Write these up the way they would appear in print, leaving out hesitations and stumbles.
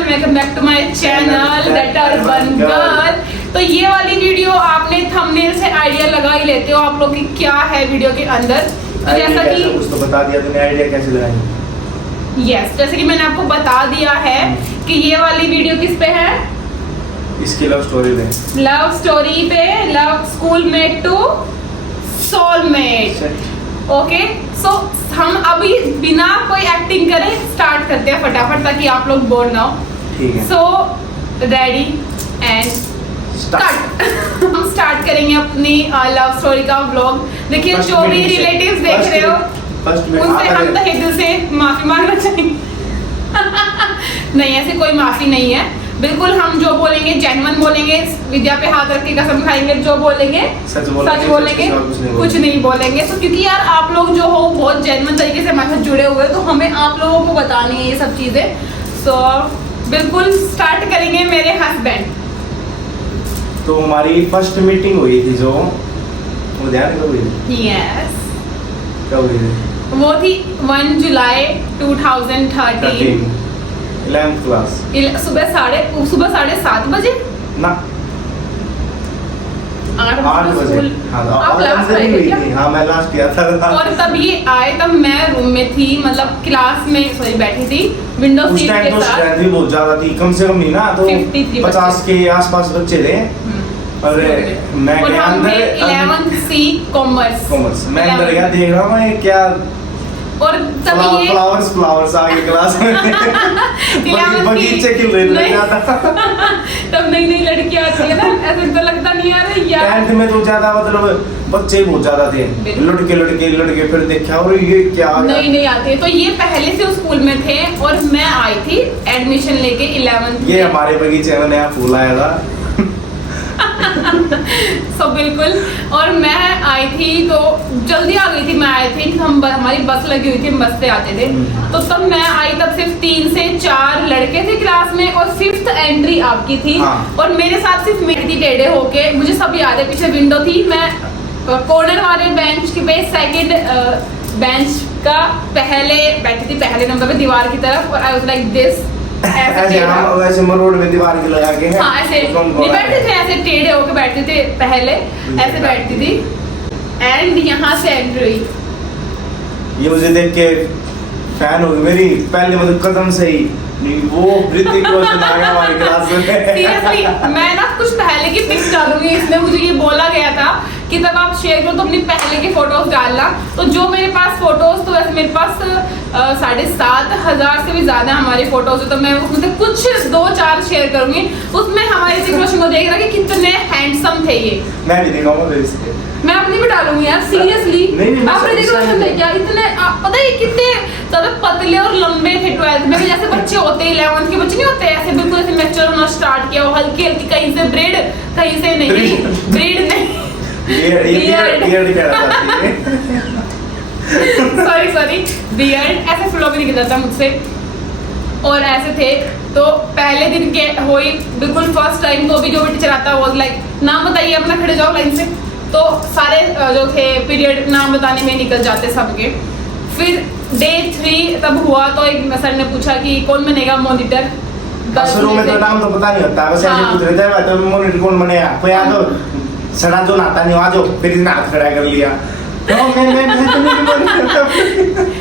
Everyone, welcome back to my channel that urban girl. तो ये वाली वीडियो आपने थंबनेल से आइडिया लगा ही लेते हो आप लोग की क्या है वीडियो के अंदर। जैसा कि कुछ तो बता दिया तूने, आइडिया कैसे लगाएंगे। यस, जैसे कि मैंने आपको बता दिया है कि ये वाली वीडियो किस पे है, इसकी लव स्टोरी पे, लव स्टोरी पे, love schoolmate to soulmate. Okay, so हम अभी बिना कोई एक्टिंग करे स्टार्ट करते हैं फटाफट, ताकि आप लोग बोर ना हो। ठीक है। So ready and cut. हम स्टार्ट करेंगे अपनी लव स्टोरी का व्लॉग। देखिए, जो भी रिलेटिव्स देख रहे हो उनसे हम तहे दिल से माफी मांगना चाहेंगे। नहीं, ऐसे कोई माफी नहीं है, बिल्कुल हम जो बोलेंगे जेन्युइन बोलेंगे, विद्या पे हाथ रख के कसम खाएंगे, जो बोलेंगे सच बोलेंगे, कुछ नहीं बोलेंगे। तो क्योंकि यार आप लोग जो हो बहुत जेन्युइन तरीके से हमारे साथ जुड़े हुए, तो हमें आप लोगों को बतानी है ये सब चीजें। सो बिल्कुल स्टार्ट करेंगे मेरे हस्बैंड। तो हमारी फर्स्ट मीटिंग हुई थी जो, वो ध्यान कब हुई थी? यस, कब हुई थी? वो थी 1 जुलाई 2013, 11th क्लास। सुबह 7:30 बजे ना, 8 बजे। स्कूल। हाँ, आप क्लास में थे क्या? हाँ, मैं लास्ट किया था। और तब ये आए, तब मैं रूम में थी, मतलब क्लास में सॉरी बैठी थी विंडो उस सीट टाइम के तो साथ। स्ट्रेंथ भी बहुत ज्यादा थी, कम से कम नहीं ना तो 53 50 के आसपास बच्चे थे। और मैं और गया हम थे अंदर 11th C कॉमर्स। मैं अंदर गया, देख रहा हूँ मैं क्या और तब ये फ्लावर्स आगे क्लास में बगीचे खिल रहे थे। तब नई नई लड़कियां आती है ना, ऐसे तो लगता नहीं यार यार 10th में तो ज्यादा मतलब बच्चे बहुत ज्यादा थे, लड़के फिर देखा और ये क्या नहीं आते। तो ये पहले से उस स्कूल में थे और मैं आई थी एडमिशन लेके 11th। ये हमारे बगीचे में नया फूल आया था। सो बिल्कुल, और मैं आई थी तो जल्दी आ गई थी। मैं आई थी, हमारी बस लगी हुई थी, हम बस से आते थे। तो तब मैं आई, तब सिर्फ 3 से 4 लड़के थे क्लास में और 5th एंट्री आपकी थी। हाँ। और मेरे साथ सिर्फ मेरी थी टेढ़े होके, मुझे सब याद है। पीछे विंडो थी, मैं कॉर्नर वाले बेंच के पे सेकंड बेंच का पहले बैठी थी, पहले नंबर पे दीवार की तरफ। और आई वाज लाइक दिस, ऐसे रोड में दीवार के लगा के। हाँ, ऐसे नहीं बैठते थे, ऐसे टेढ़े होके बैठते थे पहले, ऐसे बैठती थी। एंड यहाँ से एंट्री हुई। ये मुझे देख के फैन हो गई मेरी, पहले मतलब कदम से ही वो ऋतिक रोशन आ गया हमारी क्लास में। सीरियसली, मैं ना कुछ पहले की पिक्स डालूंगी इसमें। मुझे ये बोला गया था कि तब आप शेयर करो तो अपनी पहले की फोटोज डालना। तो जो मेरे पास फोटोज, तो वैसे मेरे पास 7,500 से भी ज्यादा हमारी फोटोज है। तो मैं उसमें से कुछ 2-4 शेयर करूंगी। उसमें हमारे ऋतिक रोशन को देख रहा कि कितने हैंडसम थे ये। मैं नहीं दिखाऊंगा, मैं अपनी भी डालूंगी यार, सीरियसली। आप ऋतिक रोशन थे क्या? इतने पता है कितने ज्यादा पतले और लंबे थे 12th में। जैसे बच्चे होते हैं 11th के बच्चे नहीं होते, ऐसे बिल्कुल ऐसे मैच्योर होना स्टार्ट किया। वो हल्की हल्की, कहीं से ब्रेड, कहीं से नहीं ब्रेड नहीं, सॉरी बियर्ड, ऐसे फ्लो भी निकल जाता मुझसे। और ऐसे थे। तो पहले दिन के हुई बिल्कुल फर्स्ट टाइम, तो भी जो भी टीचर आता है वो लाइक नाम बताइए अपना, खड़े जाओ लाइन से। तो सारे जो थे पीरियड नाम बताने में निकल जाते सबके। फिर डे 3 तब हुआ, तो एक सर ने पूछा कि कौन बनेगा मॉनिटर। शुरू में तो नाम तो पता नहीं होता, बस ऐसे पूछ रहे थे तो मॉनिटर कौन बनेगा, कोई आ तो सड़ा जो नाता नहीं, आ जाओ। फिर इसने हाथ खड़ा कर लिया।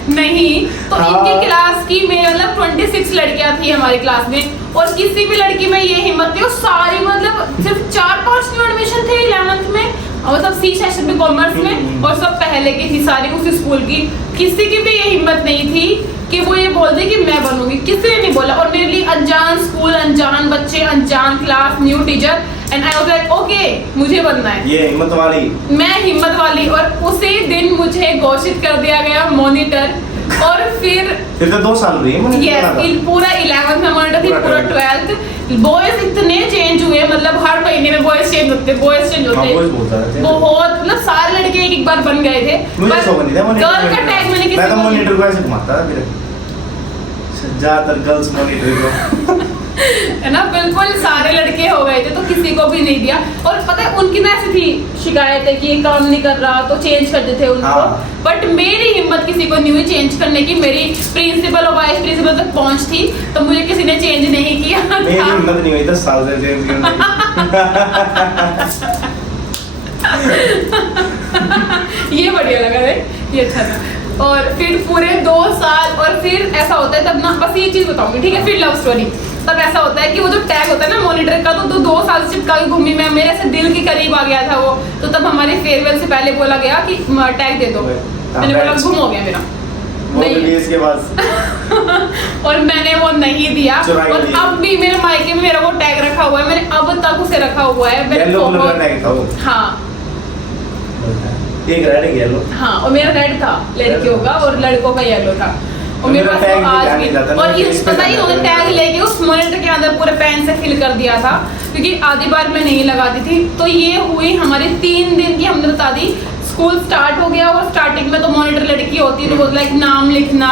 नहीं, तो इनकी क्लास की मेरे मतलब 26 लड़कियां थी हमारी क्लास में, और किसी भी लड़की में ये हिम्मत थी। और सारी मतलब सिर्फ 4-5 न्यू एडमिशन थे 11th में, और सब C सेक्शन में कॉमर्स में, और सब पहले की थी सारी उसी स्कूल की। किसी की भी ये हिम्मत नहीं थी कि वो ये बोल दे कि मैं बनूंगी, किसी ने नहीं बोला। और मेरे लिए अनजान स्कूल, अनजान बच्चे, अनजान class, new teacher, and I was like okay, मुझे बनना है। ये हिम्मत वाली, मैं हिम्मत वाली। और उसी दिन मुझे घोषित कर दिया गया मॉनिटर। और फिर तो 2 साल रही है। यस, पूरा 11th में मॉनिटर थी, पूरा 12th। बॉयज इतने चेंज हुए, मतलब हर महीने में बॉयज चेंज होते। बहुत, मतलब सारे लड़के एक बार बन गए थे। गर्ल का टैग मैंने किसी मॉनिटर को ऐसे घुमाता था, फिर ज्यादातर गर्ल्स मॉनिटर को। है ना, बिल्कुल सारे लड़के हो गए थे तो किसी को भी नहीं दिया। और पता है उनकी ना ऐसी थी शिकायत है कि ये काम नहीं कर रहा तो चेंज कर देते उनको। हाँ। बट मेरी हिम्मत किसी को नहीं हुई चेंज करने की। मेरी प्रिंसिपल और वाइस प्रिंसिपल तक पहुंच थी तो मुझे किसी ने चेंज नहीं किया था। मेरी हिम्मत नहीं हुई 10 साल से चेंज करने की। ये बढ़िया लगा रे, ये अच्छा था। और फिर पूरे 2 साल और फिर ऐसा होता है तब ना, बस ये चीज बताऊंगी ठीक है। फिर लव स्टोरी तब ऐसा होता है कि वो जो टैग होता है ना मॉनिटर का, तो 2 साल से चिपका के घूमी मैं, मेरे से दिल के करीब आ गया था वो। तो तब हमारे फेयरवेल से पहले बोला गया कि टैग दे दो। मैंने बोला गुम हो गया मेरा, नहीं इसके पास और मैंने वो नहीं दिया। चुराई और लिया। अब भी मेरे मायके में मेरा वो टैग रखा हुआ है, मैंने अब तक उसे रखा हुआ है। मैंने येलो कलर का बहुत- टैग था वो। हाँ एक रेड एक येलो। हाँ, और मेरा रेड था लड़कियों का और लड़कों का येलो था। और मेरे मेरा पास टैग वो आज भी भी, जाता था, और मैं ये इस पे पता ही जाता उन्होंने था। टैग लेके उस मॉनिटर के अंदर पूरे पेन से फिल कर दिया था, क्योंकि आधी बार मैं नहीं लगाती थी। तो ये हुई हमारी 3 दिन की, हमने बता दी। स्कूल स्टार्ट हो गया और स्टार्टिंग में तो मॉनिटर लड़की होती है तो बोलता है नाम लिखना।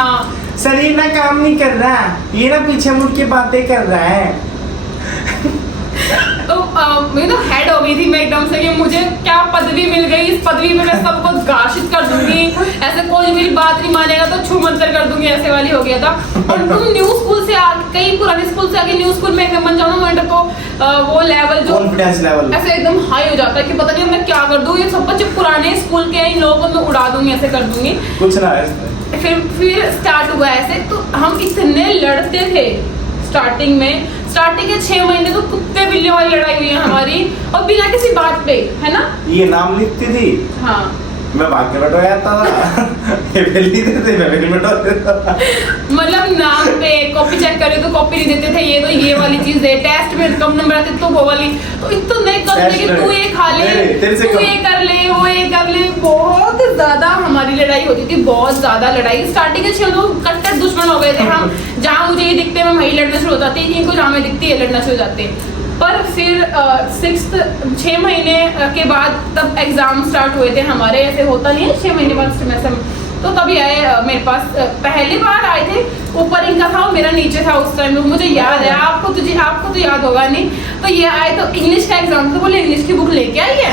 सर ये ना काम नहीं कर रहा, ये ना पीछे मुड़ के बातें कर रहा है। तो मैं तो हेड हो गई थी मैं एकदम से कि मुझे क्या पदवी मिल गई, इस पदवी में मैं सबको घाषित कर दूंगी, ऐसे कोई मेरी बात नहीं मानेगा तो छू मंतर कर दूंगी, ऐसे वाली हो गया था। और तुम न्यू स्कूल से कई पुराने स्कूल से आके न्यू स्कूल में एकदम बन जाओ ना मॉनिटर, तो वो लेवल जो कॉन्फिडेंस लेवल ऐसे एकदम हाई हो जाता है कि पता नहीं मैं क्या कर दूं, ये सब बच्चे पुराने स्कूल के हैं, इन लोगों को मैं उड़ा दूंगी, ऐसे कर दूंगी। कुछ ना है। फिर स्टार्ट हुआ ऐसे, तो हम इतने लड़ते थे स्टार्टिंग के 6 महीने तो कुत्ते बिल्लियों वाली लड़ाई हुई है हमारी, और बिना किसी बात पे, है ना। ये नाम लिखती थी, हाँ मैं भाग के बैठो जाता था। ये बेली देते मैं बेली बैठो देता था। मतलब नाम पे कॉपी चेक करे तो कॉपी नहीं देते थे, ये तो ये वाली चीज है। टेस्ट में कम नंबर आते तो वो वाली, तो इतने कर कि तू ये खा ले, तू ये कर ले, वो ये कर ले। बहुत ज्यादा हमारी लड़ाई होती थी, बहुत ज्यादा लड़ाई। स्टार्टिंग के 6 लोग कट्टर दुश्मन हो गए थे हम। जहाँ मुझे ये दिखते हैं मैं वही लड़ना शुरू हो जाती है, इनको जहाँ मैं दिखती है लड़ना शुरू हो जाते हैं। पर फिर 6 महीने के बाद तब एग्जाम स्टार्ट हुए थे हमारे। ऐसे होता नहीं है 6 महीने बाद सेमेस्टर, तो तभी आए मेरे पास। पहली बार आए थे, ऊपर इनका था और मेरा नीचे था उस टाइम, मुझे याद है। आपको तो याद होगा नहीं। तो ये आए तो इंग्लिश का एग्जाम, तो बोले इंग्लिश की बुक लेके आई है।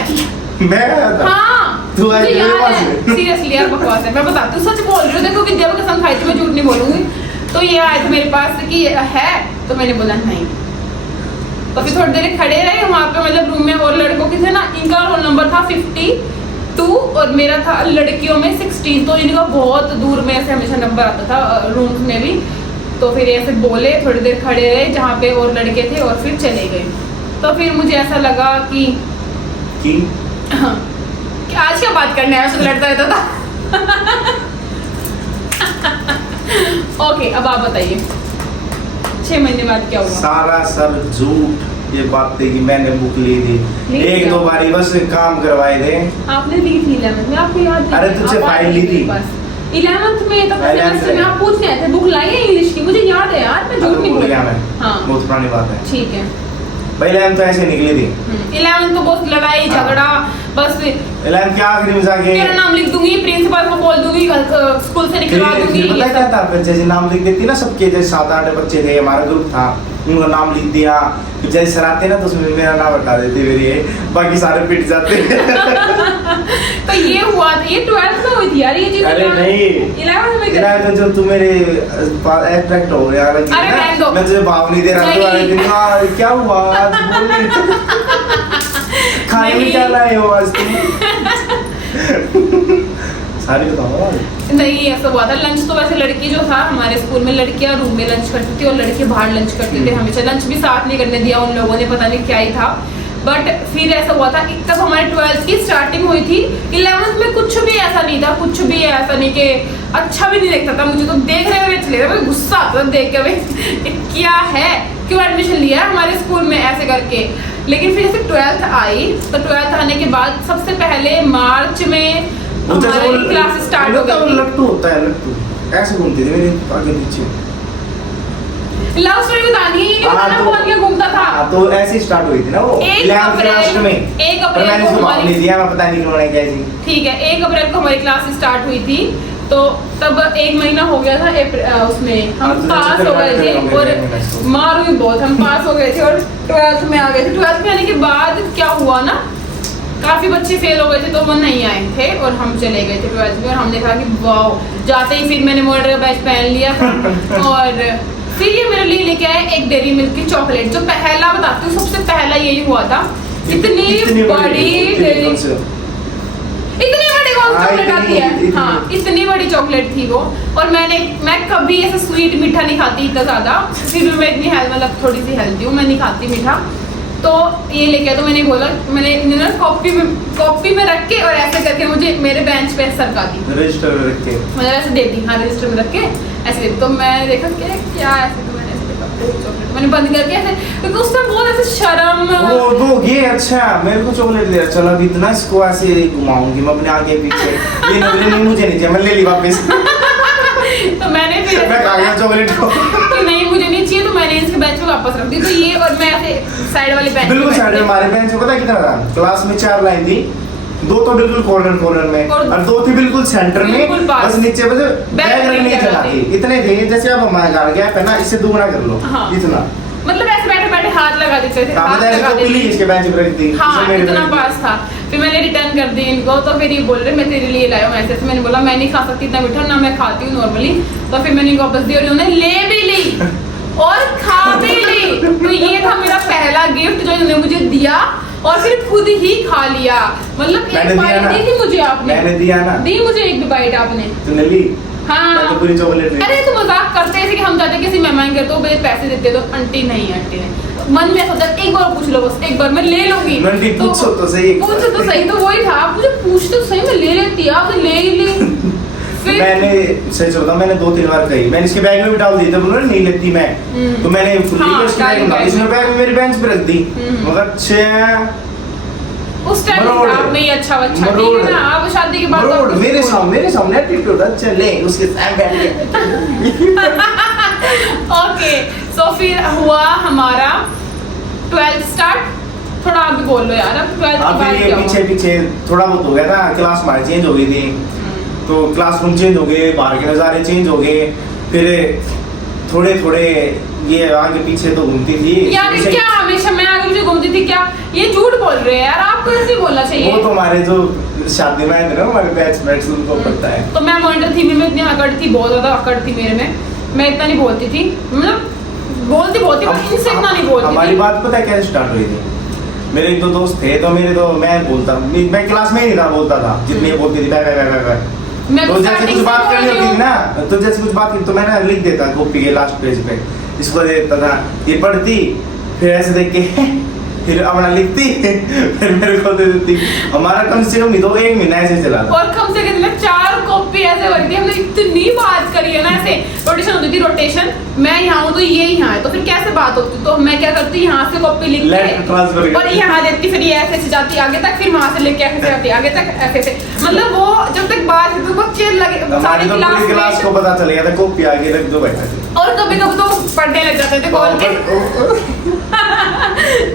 मैं आया था। हाँ तू आई मुझे मेरे याद पास है, है। सीरियसली यार बकवास है, मैं बताती हूँ, सच बोल रही हूँ। देखो विद्या को कसम खाई थी, मैं झूठ नहीं बोलूंगी। तो ये आए थे मेरे पास कि है, तो मैंने बोला नहीं। तो फिर थोड़ी देर खड़े रहे वहाँ पे, मतलब रूम में। और लड़कों की थे ना, इनका रोल नंबर था 52 और मेरा था लड़कियों में 16। तो इनका बहुत दूर में ऐसे हमेशा नंबर आता था रूम में भी। तो फिर ऐसे बोले, थोड़ी देर खड़े रहे जहाँ पे और लड़के थे और फिर चले गए। तो फिर मुझे ऐसा लगा कि हाँ, कि आज क्या बात करने आया, उसको लड़ता रहता था। ओके, अब आप बताइए 6 महीने बाद क्या हुआ? सारा सर झूठ ये बात थी कि मैंने बुक ली थी। ली थी 1-2 क्या? बारी बस काम करवाए थे। आपने ली थी 11th में, आपको याद नहीं? अरे तुझसे आप फाइल आए ली थे थी। मेरे पास। 11th में तब 11th सेमेस्टर में आप पूछने आए थे बुक लाई है इंग्लिश की, मुझे याद है यार, मैं झूठ नहीं बोल गया रही। मैं। हाँ बहुत पुरानी बात है। ठीक है। पहले हम तो ऐसे निकली थी। 11th तो बहुत लड़ाई झगड़ा, बस 11th के आखिरी में जाके तेरा नाम लिख दूंगी, प्रिंसिपल को बोल दूंगी, स्कूल से निकलवा दूंगी। फिर पता क्या था, जैसे नाम लिख देती ना सबके, जैसे 7-8 बच्चे थे, हमारा ग्रुप था, उनका नाम लिख दिया। फिर जैसे सर आते ना तो उसमें मेरा नाम हटा देते, मेरी बाकी सारे पिट जाते। तो ये हुआ था, ये 12th में हुई थी यार ये चीज। अरे नहीं, 11th में इतना तो जो तू मेरे अट्रैक्ट हो गया लगी अरे ना, रहने दो। मैं तुझे भाव नहीं दे रहा नहीं। तो अरे दिन हाँ, क्या हुआ आज बोल नहीं। खाने में नहीं। क्या लाए हो आज तुम? सारी बताओ। नहीं ऐसा हुआ था। लंच तो वैसे लड़की जो था हमारे स्कूल में, लड़कियां रूम में लंच करती थी और लड़के बाहर लंच करते थे हमेशा। लंच भी साथ नहीं करने दिया उन लोगों ने, पता नहीं क्या ही था। बट फिर ऐसा हुआ था, तब हमारे 12th की स्टार्टिंग हुई थी। 11th में कुछ भी ऐसा नहीं था, कुछ भी ऐसा नहीं कि अच्छा भी नहीं देखता था मुझे, तो देख रहे हुए चले गए, गुस्सा आता था देख के, भाई क्या है, क्यों एडमिशन लिया है हमारे स्कूल में, ऐसे करके। लेकिन फिर जैसे 12th आई, तो 12th आने के बाद सबसे पहले मार्च में हमारी क्लास स्टार्ट हो गई। लट्टू होता है, लट्टू ऐसे घूमती थी मेरे आगे पीछे। लव स्टोरी बतानी है, गाना बोल के घूमता था। तो ऐसे स्टार्ट हुई थी ना वो 1 11th अप्रैल लास्ट में। 1 पर मैंने अप्रैल को उसको भाव हमारी, नहीं दिया, मैं पता नहीं क्यों नहीं कैसी। ठीक है, 1 अप्रैल को हमारी क्लास स्टार्ट हुई थी। तो तब 1 महीना हो गया था उसमें हम पास हो गए थे और मार भी बहुत, हम पास हो गए थे और 12th में आ गए थे। 12th में आने के बाद क्या हुआ ना, काफी बच्चे फेल हो गए थे तो वो नहीं आए थे और हम चले गए थे 12th में। और हमने कहा कि वाह, जाते ही फिर मैंने मॉडल का बैच पहन लिया था और फिर ये मेरे लिए लेके आए एक डेयरी मिल्क की चॉकलेट, जो पहला बताती हूँ सबसे पहला यही हुआ था। इतनी बड़ी इतनी बड़ी चॉकलेट आती है, हाँ इतनी बड़ी चॉकलेट थी वो। और मैं कभी ऐसा स्वीट मीठा नहीं खाती इतना ज्यादा, फिर भी मैं इतनी मतलब थोड़ी सी हेल्दी हूँ, मैं नहीं खाती मीठा। तो ये लेके आया तो मैंने बोला, मैंने इन्होंने कॉपी में रख के और ऐसे करके मुझे मेरे बेंच पे सरका दी, रजिस्टर में रख के मतलब ऐसे दे दी, हाँ रजिस्टर में रख के ऐसे। तो मैं देखा क्या ऐसे, तो मैंने ऐसे देखा चॉकलेट मैंने बंद करके ऐसे, क्योंकि उस टाइम बहुत ऐसे शर्म वो दो ये अच्छा मेरे को चॉकलेट दे, चलो अब इतना इसको ऐसे घुमाऊंगी मैं अपने आगे पीछे, ये नजरें नहीं मुझे नहीं चाहिए, मैं ले ली वापस। तो मैंने फिर मैं खा गया चॉकलेट को कि नहीं मुझे नहीं चाहिए, तो मैंने इसके बेंच पे वापस रख दी। तो ये और मैं ऐसे साइड वाले बेंच बिल्कुल साइड में, हमारे बेंच पे पता है कितना था, क्लास में 4 लाइन थी, 2 तो बिल्कुल कॉर्नर में और 2 थी बिल्कुल सेंटर में, बस नीचे बस बैग रखने की जगह थी। इतने थे जैसे अब हमारा गाड़ गया है ना, इससे दुगना कर लो, इतना मतलब ऐसे बैठे बैठे हाथ लगा देते थे, हाथ लगा देते थे इसके बेंच पे रख दी। हाँ इतना पास था। फिर मैंने रिटर्न कर दी इनको, तो फिर ये बोल रहे मैं तेरे लिए लाया हूँ ऐसे। मैंने बोला मैं नहीं खा सकती इतना मीठा, ना मैं खाती हूँ नॉर्मली। तो फिर मैंने इनको वापस दी और उन्होंने ले भी ली और खा भी ली। तो ये था मेरा पहला गिफ्ट जो इन्होंने मुझे दिया और फिर खुद ही खा लिया। मतलब एक बाइट दी थी मुझे आपने, मैंने दिया ना, दी मुझे एक बाइट आपने, तूने ली। हाँ तो पूरी चॉकलेट ली। अरे तो मजाक करते हैं कि हम जाते किसी मेहमान घर तो मुझे पैसे देते तो आंटी नहीं मन में सोचा एक बार पूछ लो, बस एक बार मैं ले लूंगी। पूछो तो सही, पूछो तो सही, तो वही था, मुझे पूछ तो सही, मैं ले लेती, आपने ले ही ली। फिर मैंने सच बताऊं, मैंने 2-3 बार कही, मैंने इसके बैग में भी डाल दी थी, उन्होंने नहीं लेती मैं, तो मैंने इसके बैग में मेरे बेंच पे रख दी। मगर अच्छा उस टाइम आप नहीं अच्छा बच्चा, ठीक है ना, आप शादी के बाद मेरे सामने एटीट्यूड अच्छा ले उसके साथ बैठ के। ओके सो फिर हुआ हमारा 12th स्टार्ट। थोड़ा आप भी बोल लो यार, अब 12th के बाद क्या हुआ? पीछे थोड़ा बहुत हो गया था, क्लास हमारी चेंज हो गई थी, तो क्लासरूम चेंज हो गए, बाहर के नज़ारे चेंज हो गए, फिर थोड़े ये आगे पीछे तो घूमती थी यार। क्या हमेशा मैं आगे पीछे घूमती थी क्या? ये झूठ बोल रहे हैं यार, आपको ऐसे ही बोलना चाहिए। वो तो हमारे जो शादी में आए थे ना, हमारे बैचमेट्स, उनको पता है। तो मैं मॉनिटर थी, मैं इतनी अकड़ थी, बहुत ज्यादा अकड़ थी मेरे में, मैं इतना नहीं बोलती थी, मतलब बोलती पर इनसे इतना नहीं बोलती। हमारी बात पता है कैसे स्टार्ट हुई थी? मेरे एक दो दोस्त थे, तो मैं बोलता, मैं क्लास में ही नहीं था, बोलता था जितनी बोलती थी बाय। मैं तो जैसे कुछ बात करनी होती थी ना, तो जैसे कुछ बात तो मैं ना लिख देता कॉपी के लास्ट पेज पे, इसको दे देता था, ये पढ़ती, फिर ऐसे देख के फिर अपना लिखती, फिर मेरे को दे देती। हमारा कम से कम 1 महीना ऐसे चला था। और कम से कम 4 कॉपी ऐसे भरी थी हमने, इतनी बात करी है ना, ऐसे रोटेशन होती थी, रोटेशन मैं यहाँ हूँ तो ये यहाँ है, तो फिर कैसे बात होती, तो मैं क्या करती, यहाँ से कॉपी लिख के और यहाँ देती, फिर ये ऐसे जाती आगे तक, फिर वहाँ से लेके ऐसे जाती आगे तक, ऐसे मतलब वो जब तक बात तो बच्चे लगे सारी क्लास को पता चल गया था कॉपी आगे रख दो बैठा थी। और कभी तो पढ़ने लग जाते थे बोल के।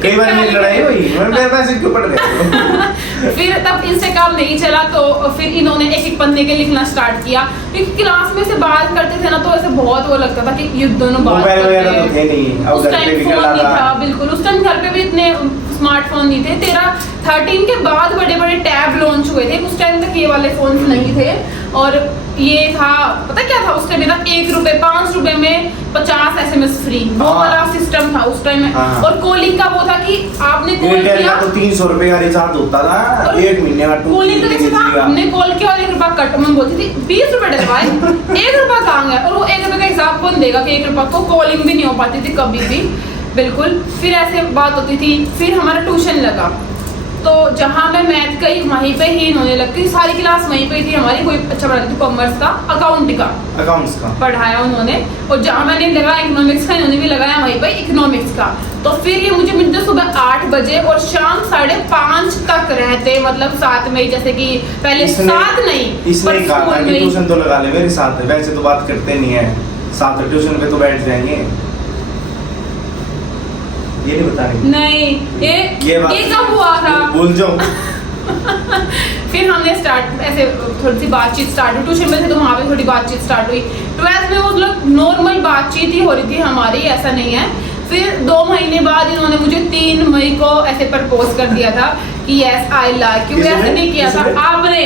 कई बार मेरी लड़ाई हुई, मैं ऐसे क्यों पढ़ रहा फिर तब इनसे काम नहीं चला, तो फिर इन्होंने एक पन्ने के लिखना स्टार्ट किया, क्योंकि क्लास में से बात करते थे ना, तो ऐसे बहुत वो लगता था कि ये दोनों बात करते हैं। उस टाइम फोन नहीं था बिल्कुल, उस टाइम घर पे भी इतने स्मार्टफोन नहीं थे। 13 के बाद बड़े बड़े टैब लॉन्च हुए थे, उस टाइम तक ये वाले फोन नहीं थे। और ये था, पता क्या था उस टाइम ना, 1 रुपए 5 रुपए में 50 SMS फ्री, वो वाला सिस्टम था उस टाइम में। और कॉलिंग का वो था कि आपने कॉल किया तो 300 रुपए का रिचार्ज होता था, 1 महीने का। कॉलिंग का कैसे था, हमने कॉल किया और 1 रुपया कट, मैं बोलती थी 20 रुपए डलवाए, 1 रुपया कहाँ गया, और वो 1 रुपए का हिसाब कौन देगा कि 1 रुपया को कॉलिंग भी नहीं हो पाती थी कभी भी, बिल्कुल। फिर ऐसे बात होती थी। फिर हमारा ट्यूशन लगा, तो जहाँ मैं मैथ गई वहीं पे ही इन्होंने लगती, सारी क्लास वहीं पे थी हमारी। कोई अच्छा पढ़ाती थी कॉमर्स का, अकाउंट्स का पढ़ाया उन्होंने, और जहाँ मैंने लगाया इकोनॉमिक्स का, इन्होंने भी लगाया वहीं पे इकोनॉमिक्स का। तो फिर ये मुझे मिलते सुबह 8 बजे और शाम 5:30 तक रहते, मतलब साथ में ही, जैसे कि पहले साथ नहीं, इसने कहा था कि ट्यूशन तो लगा ले मेरे साथ, वैसे तो बात करते नहीं है, साथ ट्यूशन पे तो बैठ जाएंगे। ये नहीं बता रही। नहीं, ये कब हुआ था? भूल जाओ। फिर हमने स्टार्ट ऐसे थोड़ी सी बातचीत स्टार्ट हुई, ट्यूशन में थे तो वहाँ पे थोड़ी बातचीत स्टार्ट हुई। 12th में वो लोग नॉर्मल बातचीत ही हो रही थी हमारी, ऐसा नहीं है। फिर 2 महीने बाद इन्होंने मुझे 3 मई को ऐसे प्रपोज कर दिया था कि यस आई लाइक यू। ऐसे नहीं किया था आपने,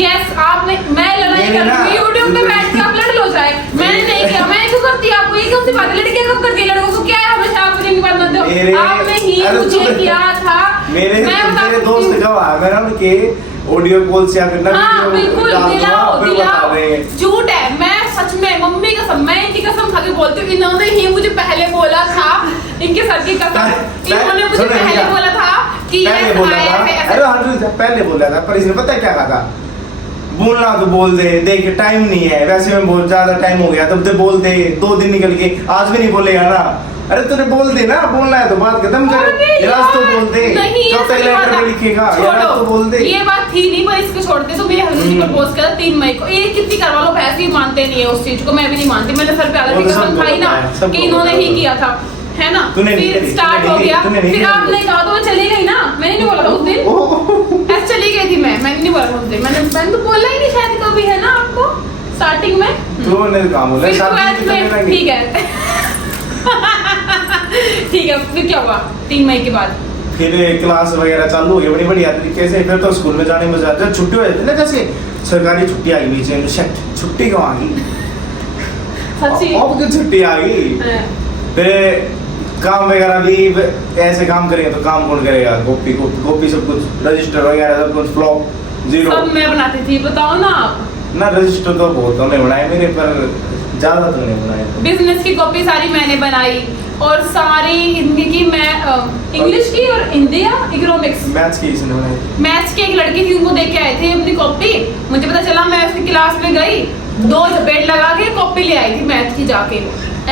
यस आपने, मैं लड़ाई कर रही हूँ यूट्यूब पे बैठ के, आप लड़ लो चाहे, मैंने नहीं किया। मैं क्यों करती आपको, ये कौन सी बात है, लड़कियां कब करती है, लड़कों को क्या है हमेशा आप की बात मत दो। आपने ही मुझे किया था। मेरे दोस्त गवाह मेरा उनके ऑडियो कॉल से आकर ना हाँ बिल्कुल दिलाओ, झूठ है। मैं सच में मम्मी कसम, मैं इनकी कसम खा के बोलती हूँ, इन्होंने ही मुझे पहले बोला था, इनके सर की कसम, इन्होंने मुझे पहले बोला था कि पहले बोला था, पर इसने पता क्या कहा था, बोलना तो बोल दे, देख टाइम नहीं है, वैसे में बहुत ज्यादा टाइम हो गया, तब तो बोल दे, 2 दिन निकल के, आज भी नहीं बोलेगा ना। अरे तूने बोल दे ना, बोलना है तो बात खत्म कर, यार तो बोल दे, कब तक लेटर में लिखेगा, यार तो बोल दे। ये बात थी नहीं, पर इसको छोड़ते तो मेरे हस्बैंड ने प्रपोज किया 3 मई को। ये कितनी करवा लो, वैसे ही मानते नहीं है उस चीज को, मैं भी नहीं मानती। मैंने सर पे आदत की कसम खाई ना कि इन्होंने ही किया था, है ना। फिर स्टार्ट हो गया, फिर आपने कहा तो मैं चली गई ना, मैंने नहीं बोला था उस दिन, ऐसे चली गई थी मैंने नहीं बोला था उस दिन, मैंने तो बोला ही नहीं शायद कभी, है ना आपको स्टार्टिंग में। तूने काम बोला शादी में, ठीक है ठीक है। फिर क्या हुआ 3 मई के बाद, फिर क्लास वगैरह चालू हो गई बड़ी बढ़िया तरीके से। फिर तो स्कूल में जाने में मजा, जब छुट्टी हो जाती ना, जैसे सरकारी छुट्टी आ गई बीच में, छुट्टी कब आ गई, सच्ची अब की छुट्टी आ गई। फिर काम वगैरह भी ऐसे काम करेंगे तो काम कौन करेगा, कॉपी सब कुछ, रजिस्टर वगैरह सब कुछ फ्लॉप, जीरो सब मैं बनाती थी, बताओ ना आप। ना रजिस्टर तो बहुत हमने बनाए मेरे, पर ज्यादा तो नहीं बनाए। बिजनेस की कॉपी सारी मैंने बनाई, और सारी हिंदी की मैं, इंग्लिश की और हिंदी या इकोनॉमिक्स, मैथ्स की इसने बनाई। मैथ्स की एक लड़की थी, उनको देख के आए थे अपनी कॉपी, मुझे पता चला, मैं उसकी क्लास में गई, 2 झपेट लगा के कॉपी ले आई थी मैथ की जाके,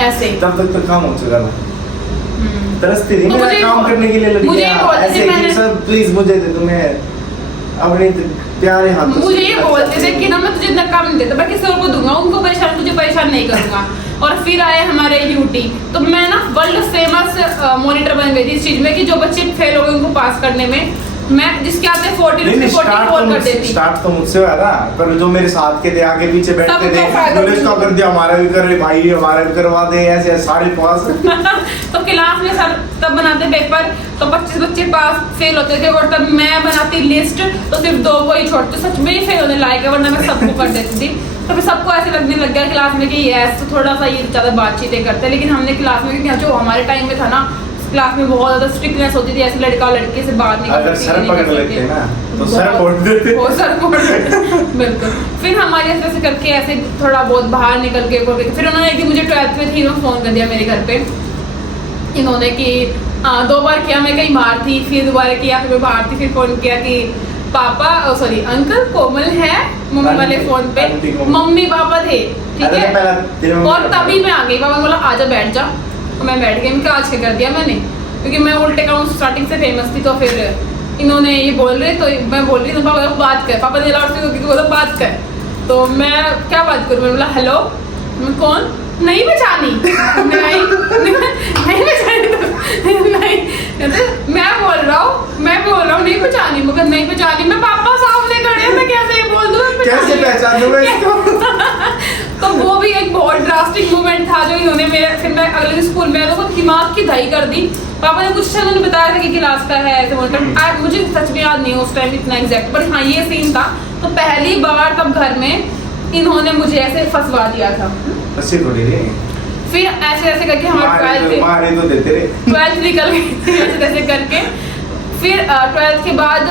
ऐसे। तब तक तो काम हो चुका था, तरसती थी तो मेरा काम करने के लिए लड़कियां ऐसे कि सर प्लीज मुझे दे दो, मैं अपने प्यारे हाथों मुझे ये बोलते थे कि ना मैं तुझे इतना काम नहीं देता, मैं किसी और को दूंगा, उनको परेशान, तुझे परेशान नहीं करूंगा। और फिर आए हमारे यूटी, तो मैं ना वर्ल्ड फेमस मॉनिटर बन गई थी इस चीज में कि जो बच्चे फेल हो गए उनको पास करने में, मैं जिसके आते 40 44 कर देती। स्टार्ट तो मुझसे हुआ था, पर जो मेरे साथ के थे आगे पीछे बैठते थे, उन्होंने इसका कर दिया, हमारा भी कर भाई, हमारा भी करवा दे, ऐसे सारे पास। तो क्लास में सर तब बनाते पेपर तो 25 बच्चे पास फेल होते थे, और तब मैं बनाती लिस्ट तो सिर्फ 2 को ही छोड़ते, सच में ही फेल होने लायक है, वरना मैं सबको कर देती थी। तो फिर सबको ऐसे लगने लग गया क्लास में कि यस, तो थोड़ा सा ये ज्यादा बातचीतें करते हैं। लेकिन हमने क्लास में, क्योंकि जो हमारे टाइम में था ना, क्लास में बहुत ज्यादा स्ट्रिक्टनेस होती थी, ऐसे लड़का लड़के से बात नहीं, अगर सर पकड़ लेते ना तो सर फोड़ देते, वो सर फोड़ देते बिल्कुल। फिर हमारे ऐसे करके ऐसे थोड़ा बहुत बाहर निकल के, फिर उन्होंने एक दिन मुझे 12th में थी, उन्होंने फोन कर दिया मेरे घर पे, इन्होंने कि 2 बार किया, मैं कहीं बाहर थी, फिर दोबारा किया, फिर मैं बाहर थी, फिर फोन किया कि पापा सॉरी अंकल कोमल है, मम्मी वाले फोन पे मम्मी पापा थे, ठीक है। और तभी मैं आ गई, पापा बोला आजा बैठ जा, तो मैं बैठ गई, मैं आज क्या कर दिया मैंने, क्योंकि मैं उल्टे काउंट स्टार्टिंग से फेमस थी। तो फिर इन्होंने ये बोल रहे, तो मैं बोल रही, तो पापा बात कर, पापा ने लाउड से बोला बात कर, तो मैं क्या बात करूँ, मैं बोला हेलो, मैं कौन, नहीं पहचानी, नहीं पहचानी, नहीं, मैं बोल रहा हूँ नहीं पहचानी, मगर नहीं पहचानी, मैं पापा सामने खड़े हैं, मैं कैसे बोल दूँ, कैसे पहचान लूँ मैं तो वो भी एक बहुत ड्रास्टिक मोमेंट था जो इन्होंने मेरे, फिर मैं अगले दिन स्कूल में तो दिमाग की दही कर दी। पापा ने कुछ उन्होंने बताया था कि क्लास का है ऐसे, मुझे सच में याद नहीं है उस टाइम इतना एग्जैक्ट, बट हाँ ये सीन था। तो पहली बार तब घर में इन्होंने मुझे ऐसे फंसवा दिया था, फिर ऐसे ऐसे करके हमारे 12th निकल गई ऐसे ऐसे करके। फिर 12th के बाद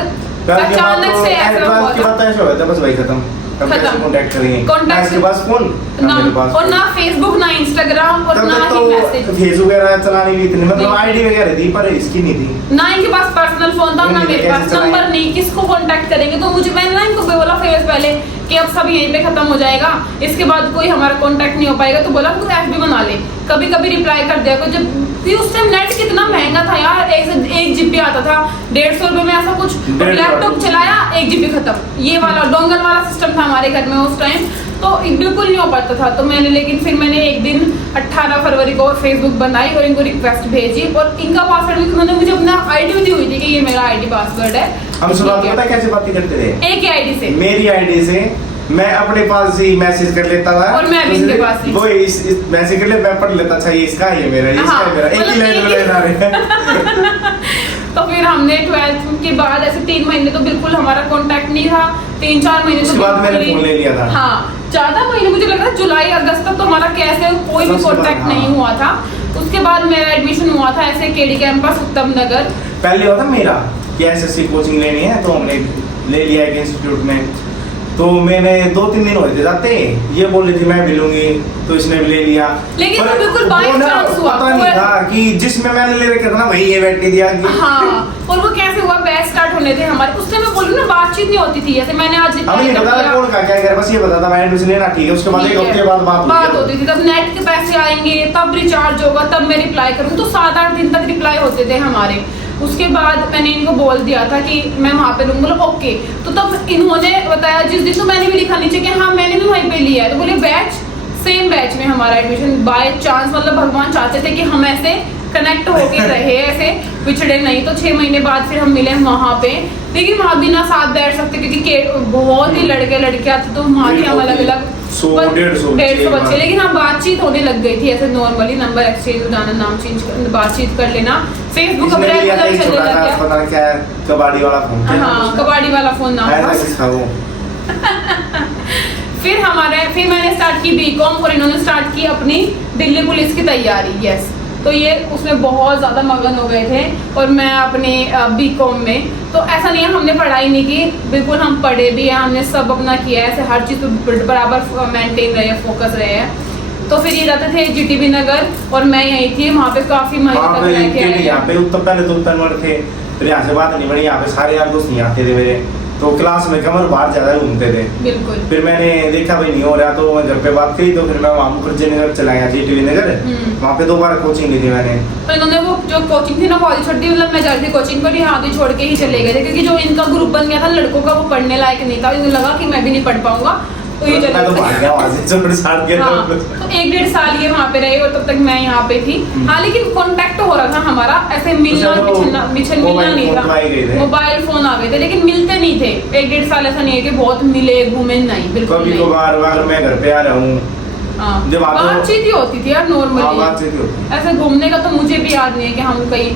अचानक से ऐसा हुआ था, बस वही खत्म, कांटेक्ट करेंगे, कांटेक्ट के पास फोन ना, और ना फेसबुक ना इंस्टाग्राम और ना ही मैसेज, फेसबुक वगैरह चलाने भी इतनी, मतलब आईडी वगैरह थी पर इसकी नहीं थी, ना इनके पास पर्सनल फोन था, ना मेरे पास, नंबर नहीं, किसको कांटेक्ट करेंगे। तो मुझे मैंने ना इनको बोला फेस पहले कि अब सब यहीं पे खत्म हो जाएगा, इसके बाद कोई हमारा कांटेक्ट नहीं हो पाएगा, तो बोला तू FB बना ले, कभी कभी रिप्लाई कर दिया करो। जब उस टाइम नेट कितना महंगा था यार, 1 GB आता था, 150 रुपए में ऐसा कुछ, लैपटॉप चलाया 1 GB खत्म, ये वाला डोंगल वाला सिस्टम था हमारे घर में उस टाइम। तो बिल्कुल नहीं हो पाता था। तो मैंने लेकिन फिर मैंने एक दिन 18 फरवरी को फेसबुक बनाई और इनको रिक्वेस्ट भेजी और इनका पासवर्ड भी उन्होंने मुझे अपना आईडी भी दी हुई थी कि ये मेरा आईडी पासवर्ड है। हम शुरुआत में पता कैसे बातें करते थे, एक ही आईडी से, मेरी आईडी से मैं अपने पास ही मैसेज कर लेता था और मैं भी इनके पास ही। वो इस मैसेज कर ले, मैं पढ़ लेता, अच्छा ये इसका है, ये मेरा, ये इसका है, मेरा, एक ही लाइन में रहना है। तो फिर हमने 12th के बाद ऐसे 3 महीने तो बिल्कुल हमारा कांटेक्ट नहीं था, 3-4 महीने उसके बाद मैंने फोन ले लिया था। हाँ, ज्यादा महीने मुझे लग रहा है जुलाई अगस्त तक तो हमारा कैसे कोई भी कांटेक्ट नहीं हुआ था। उसके बाद मेरा एडमिशन हुआ था ऐसे केडी कैंपस उत्तम नगर। पहले हुआ था मेरा कि एसएससी कोचिंग लेनी है, तो हमने ले लिया एक इंस्टीट्यूट में। तो मैंने 2-3 दिन होते जाते, ये बोल रही थी मैं भी लूंगी, तो इसने भी ले लिया। लेकिन वो बिल्कुल बाय चांस हुआ, पता नहीं था कि जिसमें मैंने ले रखा था ना वही ये बैठ के दिया कि हाँ। और वो कैसे हुआ, बैच स्टार्ट होने थे हमारे, उससे मैं बोलूं ना बातचीत नहीं होती थी। जैसे मैंने आज हमें नहीं पता कौन का क्या कर, बस ये पता था मैं एडमिशन लेना, ठीक है। उसके बाद एक हफ्ते बाद बात होती थी, तब नेट के पैसे आएंगे, तब रिचार्ज होगा, तब मैं रिप्लाई करूँ। तो 7-8 दिन तक रिप्लाई होते थे हमारे। उसके बाद मैंने इनको बोल दिया था कि मैं वहाँ पे लूंगा, बोला ओके। तो तब इन्होंने बताया जिस दिन, तो मैंने भी लिखा नीचे कि हाँ मैंने भी वहीं पे लिया है। तो बोले बैच, सेम बैच में हमारा एडमिशन बाय चांस, मतलब भगवान चाहते थे कि हम ऐसे कनेक्ट होके रहे, ऐसे पिछड़े नहीं। तो 6 महीने बाद फिर हम मिले वहाँ पे, लेकिन वहाँ भी ना साथ बैठ सकते क्योंकि बहुत ही लड़के लड़कियां थे, तो वहाँ भी हम अलग अलग 150 बच्चे। लेकिन हम बातचीत होने लग गई थी ऐसे नॉर्मली, नंबर एक्सचेंज हो जाना, नाम चेंज, बातचीत कर लेना। फेसबुक अब रेगुलर चलने लग गया। पता क्या है, कबाड़ी वाला फोन। हाँ, कबाड़ी वाला फोन नाम था। फिर मैंने स्टार्ट की बीकॉम और इन्होंने स्टार्ट की अपनी दिल्ली पुलिस की तैयारी। यस, तो ये उसमें बहुत ज़्यादा मगन हो गए थे और मैं अपने बीकॉम में। तो ऐसा नहीं है हमने पढ़ाई नहीं की, बिल्कुल हम पढ़े भी हैं, हमने सब अपना किया है, ऐसे हर चीज़ पर बराबर मेंटेन रहे, फोकस रहे हैं। तो फिर ये रहते थे जीटीबी नगर और मैं यहीं थी, वहाँ पे काफ़ी महीने तक रह के आए। यहाँ पे पहले तो उत्तर थे, फिर यहाँ से बात नहीं बनी, यहाँ पे सारे यार दोस्त नहीं आते थे मेरे, तो क्लास में कमर बाहर ज्यादा घूमते थे। बिल्कुल। फिर मैंने देखा भाई नहीं हो रहा, तो मैं घर पे बात करी, तो फिर मैं वहाँ मुखर्जी नगर चला गया, जीटीबी नगर। वहाँ पे 2 बार कोचिंग ली थी मैंने। तो इन्होंने वो जो कोचिंग थी ना बहुत छोड़ दी, मतलब मैं जा रही थी कोचिंग पर, यहाँ भी छोड़ के ही चले गए थे क्योंकि जो इनका ग्रुप बन गया था लड़कों का, वो पढ़ने लायक नहीं था। इन्हें लगा कि मैं भी नहीं पढ़ पाऊंगा, तो ये चले तो भाग गया वहाँ से, तो 1-1.5 साल ये वहाँ पे रहे और तब तक मैं यहाँ पे थी। हाँ, लेकिन कांटेक्ट हो रहा था हमारा, ऐसे मिलना मिलना नहीं था, मोबाइल फोन आ गए थे, लेकिन मिलते नहीं थे। 1-1.5 साल ऐसा नहीं है कि बहुत मिले घूमे, नहीं, बिल्कुल नहीं। अगर मैं घर पे आ रहा हूँ, बातचीत ही होती थी यार नॉर्मली, ऐसे घूमने का तो मुझे भी याद नहीं है कि हम कहीं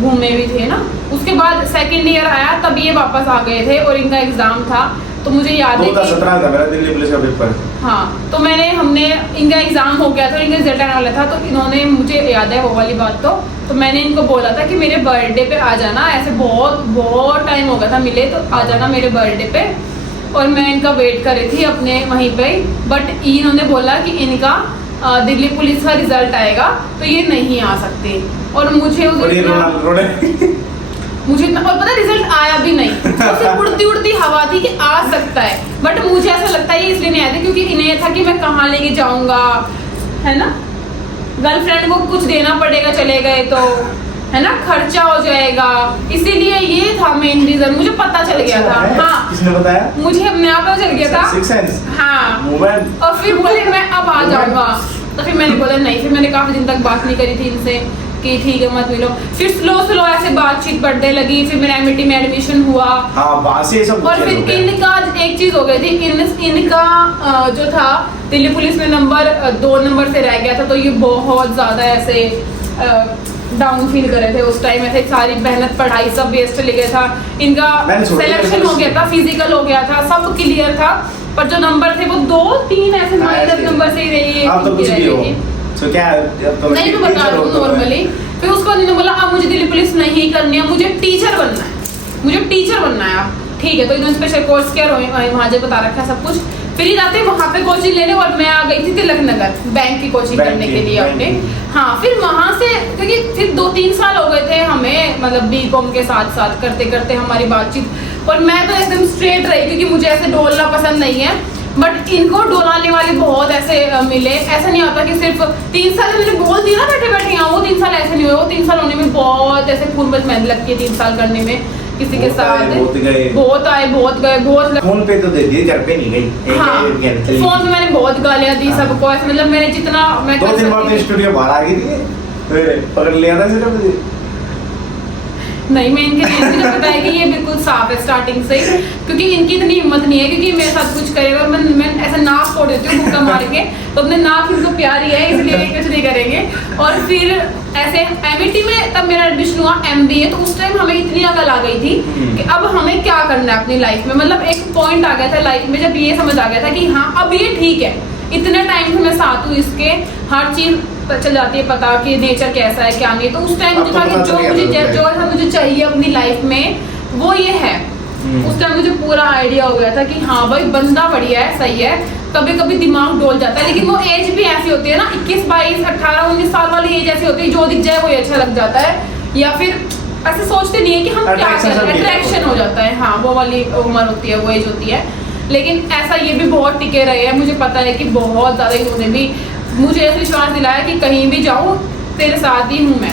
घूमे भी थे ना। उसके बाद 2nd ईयर आया, तब ये वापस आ गए थे और इनका एग्जाम था। तो मुझे याद है 2017 था मेरा दिल्ली पुलिस का पेपर। हाँ, तो हमने इनका एग्जाम हो गया था, इनका रिजल्ट आने वाला था, तो इन्होंने, मुझे याद है वो वाली बात, तो मैंने इनको बोला था कि मेरे बर्थडे पे आ जाना, ऐसे बहुत टाइम हो गया था मिले, तो आ जाना मेरे बर्थडे पे। और मैं इनका वेट कर रही थी अपने वहीं पे, बट इन्होंने बोला कि इनका दिल्ली पुलिस का रिजल्ट आएगा तो ये नहीं आ सकते। और मुझे और पता रिजल्ट आया भी नहीं, तो सिर्फ उड़ती उड़ती हवा थी कि आ सकता है, बट मुझे ऐसा लगता है ये इसलिए नहीं आया था क्योंकि इन्हें था कि मैं कहाँ लेके जाऊंगा, है ना, गर्लफ्रेंड को कुछ देना पड़ेगा चले गए तो, है ना, खर्चा हो जाएगा, इसीलिए ये था मेन रीजन। मुझे पता चल गया था। हाँ, किसने बताया? मुझे अपने आप पता चल गया था। हाँ, और फिर बोले मैं अब आ जाऊंगा, तो फिर मैंने बोला नहीं। फिर मैंने काफी दिन तक बात नहीं करी थी इनसे कि ठीक है मत मिलो। फिर स्लो ऐसे बातचीत बढ़ने लगी। फिर मेरा एमईटी में एडमिशन हुआ। हाँ, से सब और फिर इनका एक चीज हो गई थी, इनका जो था दिल्ली पुलिस में नंबर 2 नंबर से रह गया था, तो ये बहुत ज्यादा ऐसे डाउन फील कर रहे थे उस टाइम। ऐसे सारी मेहनत पढ़ाई सब वेस्ट चले गया था। इनका सिलेक्शन हो गया था, फिजिकल हो गया था, सब क्लियर था, पर जो नंबर थे वो 2-3 ऐसे माइनर नंबर से ही रही। तो क्या नहीं, मैं बता रही हूँ नॉर्मली। फिर उसके बाद इन्होंने बोला अब मुझे दिल्ली पुलिस नहीं करनी है, मुझे टीचर बनना है, मुझे टीचर बनना है। आप ठीक है, तो इन्होंने स्पेशल कोर्स किया, वहाँ जो बता रखा है सब कुछ। फिर ही जाते वहाँ पे कोचिंग लेने, और मैं आ गई थी तिलक नगर बैंक की कोचिंग करने के लिए अपने। हाँ, फिर वहाँ से क्योंकि फिर 2-3 साल हो गए थे हमें, मतलब बीकॉम के साथ साथ करते करते हमारी बातचीत। और मैं तो एकदम स्ट्रेट रही क्योंकि मुझे ऐसे डोलना पसंद नहीं है, बट इनको डोलाने वाले बहुत ऐसे मिले। ऐसा नहीं होता कि सिर्फ 3 साल मैंने बोल दिया ना बैठे बैठे यहाँ, वो 3 साल ऐसे नहीं हुए। वो 3 साल होने में बहुत ऐसे खून बच मेहनत लगती है 3 साल करने में, किसी के बहुत आए, साथ बहुत गए। बहुत आए, बहुत गए, बहुत फोन पे तो दे दिए, घर पे नहीं गई। हाँ, फोन में मैंने बहुत गालियां दी हाँ। सबको, ऐसे मतलब मैंने जितना मैं कर 2-3 बार सकती तो थी। स्टूडियो बाहर आ गई थी, फिर पकड़ लिया था सिर्फ। नहीं, मैं इनके लिए मुझे पता है कि ये बिल्कुल साफ है स्टार्टिंग से ही, क्योंकि इनकी इतनी हिम्मत नहीं है क्योंकि मेरे साथ कुछ करेगा मैं ऐसा नाक फोड़ देती हूँ मुक्का मार के, तो अपने नाक इनको प्यारी है इसलिए ये कुछ नहीं करेंगे। और फिर ऐसे एमईटी में तब मेरा एडमिशन हुआ एमबीए, तो उस टाइम हमें इतनी अकल आ गई थी कि अब हमें क्या करना है अपनी लाइफ में, मतलब एक पॉइंट आ गया था लाइफ में जब ये समझ आ गया था कि हाँ अब ये ठीक है, इतने टाइम से मैं साथ हूँ इसके, हर चीज चल जाती है पता कि नेचर कैसा है क्या नहीं, तो उस टाइम मुझे था कि जो मुझे चाहिए अपनी लाइफ में वो ये है। उस टाइम मुझे पूरा आइडिया हो गया था कि हाँ भाई बंदा बढ़िया है, सही है। कभी कभी दिमाग डोल जाता है, लेकिन वो एज भी ऐसी होती है ना, 21, 22, 18, 19 साल वाली एज ऐसी होती है, जो दिख जाए वो अच्छा लग जाता है, या फिर ऐसे सोचते नहीं है कि हम क्या कर रहे हैं, अट्रैक्शन हो जाता है। हाँ, वो वाली उम्र होती है, वो एज होती है। लेकिन ऐसा ये भी बहुत टिके रहे हैं, मुझे पता है कि बहुत ज़्यादा इन्होंने भी मुझे ऐसा विश्वास दिलाया कि कहीं भी जाऊँ तेरे साथ ही हूँ मैं।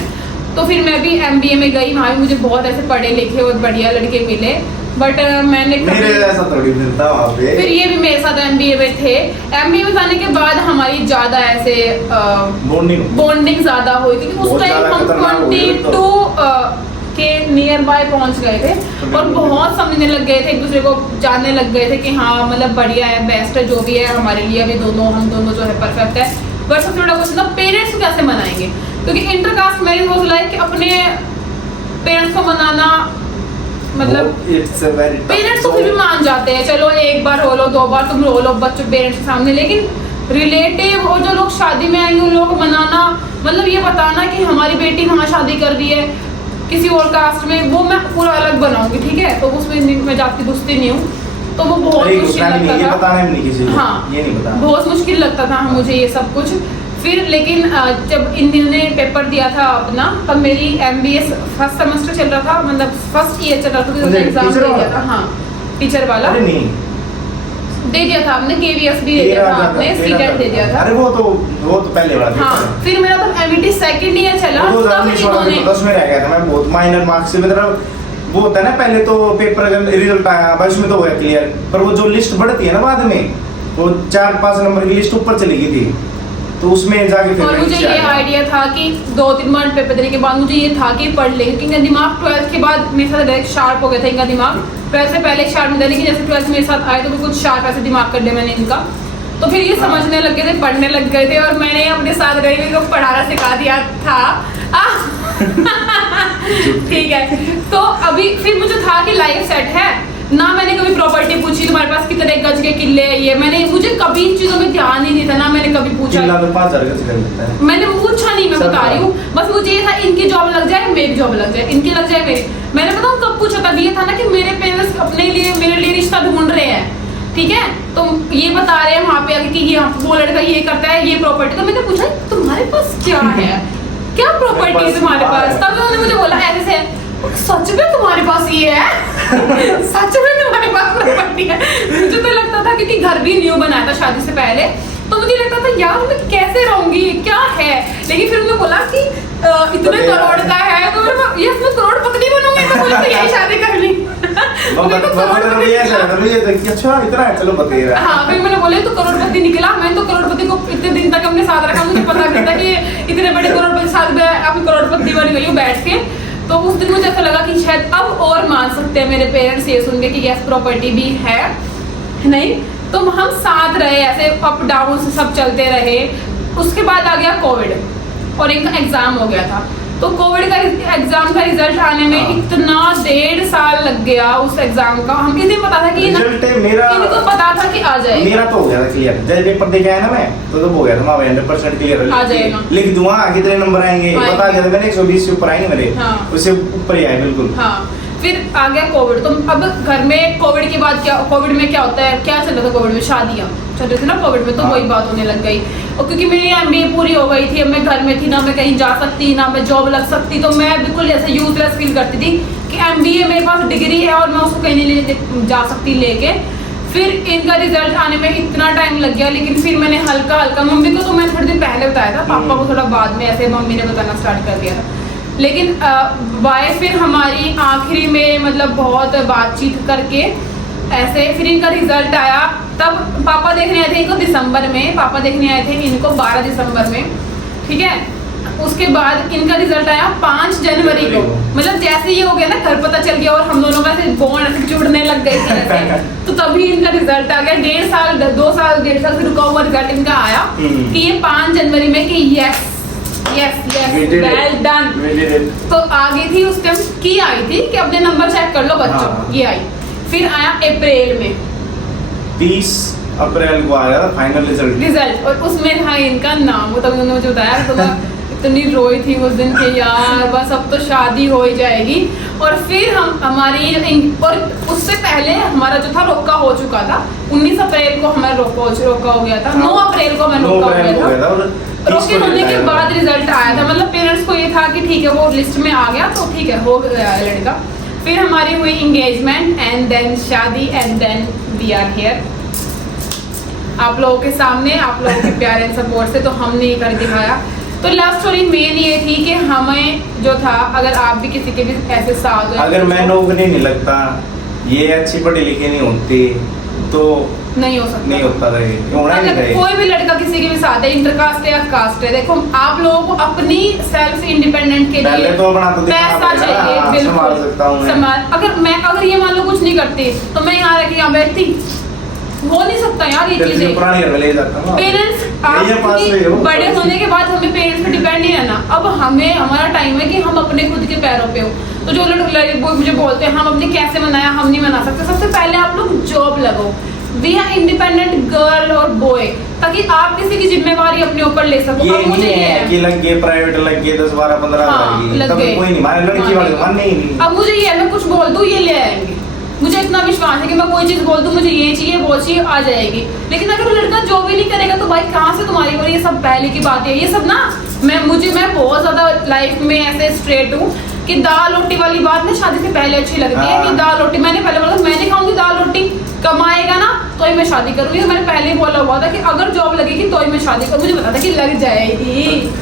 तो फिर मैं भी एमबीए में गई, वहाँ भी मुझे बहुत ऐसे पढ़े लिखे और बढ़िया लड़के मिले, बट मैंने मेरे जैसा थोड़ी मिलता वहाँ पे। फिर ये भी मेरे साथ एमबीए में थे। एमबीए में जाने के बाद हमारी ज़्यादा ऐसे बॉन्डिंग ज़्यादा हुई, क्योंकि उस टाइम हम 22 के नियर बाय पहुंच गए थे और बहुत समझने लग गए थे, एक दूसरे को जानने लग गए थे कि हाँ मतलब बढ़िया है, बेस्ट है, जो भी है हमारे लिए अभी हम दोनों जो है परफेक्ट है। बट सबसे बड़ा क्वेश्चन था पेरेंट्स को कैसे मनाएंगे, क्योंकि इंटरकास्ट मैरिज वाज लाइक कि अपने पेरेंट्स को मनाना, मतलब पेरेंट्स तो फिर भी मान जाते हैं, चलो एक बार हो लो, 2 बार तुम रो लो बच्चों पेरेंट्स के सामने, लेकिन रिलेटिव और जो लोग शादी में आएंगे उन लोगों को मनाना, मतलब ये बताना कि हमारी बेटी वहाँ शादी कर रही है किसी और कास्ट में, वो मैं पूरा अलग बनाऊंगी, ठीक है, तो उसमें मैं जाती घुसती नहीं हूँ, तो वो बहुत मुश्किल लगता था। हाँ, ये नहीं बताना, बहुत मुश्किल लगता था मुझे ये सब कुछ। फिर लेकिन जब इन दिनों ने पेपर दिया था अपना, तब मेरी एमबीए फर्स्ट सेमेस्टर चल रहा था, मतलब फर्स्ट ईयर चल रहा था, तो एग्जाम दे दिया था। हाँ, टीचर वाला दे दिया था आपने, केवीएस भी दे दिया था आपने, सीटेट दे दिया था। अरे वो तो पहले वाला। हाँ, फिर मेरा तो एमईटी सेकंड ईयर चला, तब इन्होंने 10 में रह गया था मैं, बहुत माइनर मार्क्स से, मतलब वो होता है ना पहले तो पेपर अगर रिजल्ट आया बस में तो हो गया क्लियर, पर वो जो लिस्ट बढ़ती है ना बाद में, वो 4-5 नंबर की लिस्ट ऊपर चली गई थी, तो उसमें जाके फिर और मुझे ये आइडिया था कि 2-3 बार पेपर देने के बाद मुझे ये था कि पढ़ लेंगे, क्योंकि इनका दिमाग 12th के बाद मेरे साथ डायरेक्ट शार्प हो गया था इनका दिमाग। 12th से पहले शार्प नहीं था, लेकिन जैसे 12th मेरे साथ आए तो बिल्कुल शार्प ऐसे दिमाग कर दिया मैंने इनका, तो फिर ये समझने लग गए थे, पढ़ने लग गए थे, और मैंने अपने साथ रही को पढ़ाना सिखा दिया था। ठीक है, तो अभी फिर मुझे था कि लाइफ सेट है ना, मैंने कभी प्रॉपर्टी पूछी तुम्हारे पास कितने गज के किले है, ये मुझे कभी इन चीजों में ध्यान ही नहीं था ना, मैंने कभी पूछा, तो 5,000 गज कर लेता है, मैंने पूछा नहीं, मैं बता रही हूँ, बस मुझे ये था इनकी जॉब लग जाए, मेरी जॉब लग जाए, इनकी लग जाए मेरी। मैंने पता कब पूछा था, ये था ना कि मेरे पेरेंट्स अपने लिए मेरे लिए रिश्ता ढूंढ रहे हैं, ठीक है, तो ये बता रहे हैं वहाँ पे आके कि ये वो लड़का ये करता है, ये प्रॉपर्टी, तो मैंने पूछा तुम्हारे पास क्या है, क्या प्रॉपर्टी है तुम्हारे पास, तब उन्होंने मुझे बोला ऐसे से, सच में तुम्हारे पास ये है? सच में तुम्हारे पास प्रॉपर्टी है? मुझे तो लगता था, क्योंकि घर भी न्यू बनाया था शादी से पहले, तो मुझे लगता था यार मैं कैसे रहूंगी, क्या है, लेकिन फिर उन्होंने बोला कि इतने करोड़ का है, तो मैं करोड़पति बनूंगी, तो मुझे तो यही शादी करनी। अच्छा इतना है, चलो बता रहा। हाँ, फिर मैंने बोले तो करोड़पति निकला, मैंने तो करोड़पति को इतने दिन तक अपने साथ रखा, मुझे पता नहीं था कि इतने बड़े करोड़पति साथ में अभी करोड़पति बन गई हूँ बैठ के। तो उस दिन मुझे ऐसा लगा कि शायद अब और मान सकते हैं मेरे पेरेंट्स ये सुन के कि यस प्रॉपर्टी भी है, नहीं तो हम साथ रहे, ऐसे अप डाउन से सब चलते रहे। उसके बाद आ गया कोविड और इनका एग्जाम हो गया था, तो कोविड का एग्जाम का रिजल्ट आने में इतना 1.5 साल लग गया उस एग्जाम का। हम किसी पता था कि रिजल्ट मेरा, इनको पता था कि आ जाएगा, मेरा तो हो गया था क्लियर, जब पेपर दे के आया ना मैं तो हो गया था, 100% क्लियर आ जाएगा, लिख दूंगा कितने नंबर आएंगे पता गया था मैंने, 120 से ऊपर आएंगे मेरे। हाँ, उससे ऊपर ही आए बिल्कुल। हाँ, फिर आ गया कोविड, तो अब घर में कोविड के बाद क्या, कोविड में क्या होता है, क्या चल रहा था कोविड में, शादियाँ चल रही थी ना कोविड में, तो वही बात होने लग गई। और क्योंकि मेरी एमबीए पूरी हो गई थी, अब मैं घर में थी, ना मैं कहीं जा सकती, ना मैं जॉब लग सकती, तो मैं बिल्कुल ऐसे यूजलेस फील करती थी कि एमबीए मेरे पास डिग्री है और मैं उसको कहीं नहीं जा सकती लेके। फिर इनका रिजल्ट आने में इतना टाइम लग गया, लेकिन फिर मैंने हल्का हल्का, मम्मी को तो मैं थोड़े दिन पहले बताया था, पापा को थोड़ा बाद में ऐसे मम्मी ने बताना स्टार्ट कर दिया था। लेकिन बाय फिर हमारी आखिरी में मतलब बहुत बातचीत करके ऐसे फिर इनका रिजल्ट आया। तब पापा देखने आए थे इनको दिसंबर में, पापा देखने आए थे इनको 12 दिसंबर में, ठीक है। उसके बाद इनका रिजल्ट आया 5 जनवरी को। मतलब जैसे ये हो गया ना, घर पता चल गया और हम दोनों का ऐसे बॉन्ड ऐसे जुड़ने लग गए थे ऐसे। तो तभी इनका रिजल्ट आ गया। 1.5 साल से रुका हुआ रिजल्ट इनका आया कि ये 5 जनवरी में कि यस वेल डन। तो आ गई थी उस टाइम की आई थी कि अपने नंबर चेक कर लो बच्चों। हाँ। ये आई, फिर आया अप्रैल में, 30 अप्रैल को आया फाइनल रिजल्ट और उसमें था इनका नाम। वो तभी उन्होंने मुझे बताया तो मैं इतनी रोई थी उस दिन के यार बस अब तो शादी हो ही जाएगी। और फिर हम हमारी और उससे पहले हमारा जो था रोका हो चुका था। 19 अप्रैल को हमारा रोका हो गया था। 9 अप्रैल को हमारा रोका हो गया था। रोके होने के बाद रिजल्ट आया था। मतलब पेरेंट्स को ये था कि ठीक है वो लिस्ट में आ गया तो ठीक है हो गया लड़का। फिर हमारी हुई एंगेजमेंट एंड देन शादी and then we are here आप लोगों के सामने, आप लोगों के प्यार एंड सपोर्ट से। तो हमने ये कर दिखाया। तो लव स्टोरी मेन ये थी कि हमें जो था, अगर आप भी किसी के भी ऐसे साथ, अगर मैं नौकरी नहीं लगता, ये अच्छी पढ़ी लिखी नहीं होती तो नहीं हो सकता, नहीं होता था ये, होना ही नहीं था ये। कोई भी लड़का किसी के भी साथ है, इंटरकास्ट है या कास्ट है, देखो आप लोगों को अपनी सेल्फ इंडिपेंडेंट के लिए तो अपना तो पैसा चाहिए, बिल्कुल समाज। अगर ये मान लो कुछ नहीं करती तो मैं यहाँ रह के यहाँ बैठती, हो नहीं सकता यार ये चीजें। पेरेंट्स बड़े होने के बाद हमें पेरेंट्स पे डिपेंड नहीं रहना। अब हमें हमारा टाइम है कि हम अपने खुद के पैरों पे हो। तो जो लोग मुझे बोलते हैं हम अपने कैसे मनाया, हम नहीं मना सकते। सबसे पहले आप लोग जॉब लगो, बी अ इंडिपेंडेंट गर्ल और बॉय, ताकि आप किसी की जिम्मेवारी अपने ऊपर ले सको। ये मुझे नहीं है कि लग गए प्राइवेट लग गए 10 12 15 लग गए, कोई नहीं, हमारे लड़की वाले मन नहीं। अब मुझे ये मैं कुछ बोल दूं ये ले आएंगे, मुझे इतना विश्वास है कि मैं कोई चीज बोल दूं मुझे ये चाहिए वो चाहिए आ जाएगी। लेकिन अगर लड़का जो भी नहीं करेगा तो भाई कहाँ से तुम्हारी। और ये सब पहले की बात है, ये सब ना मैं बहुत ज्यादा लाइफ में ऐसे स्ट्रेट हूँ कि दाल रोटी वाली बात ना शादी से पहले अच्छी लगती है कि दाल रोटी। मैंने पहले बोला मैं नहीं खाऊंगी दाल रोटी, कमाएगा ना तो ही मैं शादी करूंगी। मैंने पहले ही बोला हुआ था कि अगर जॉब लगेगी तो ही मैं शादी करूँ। मुझे पता था कि लग जाएगी।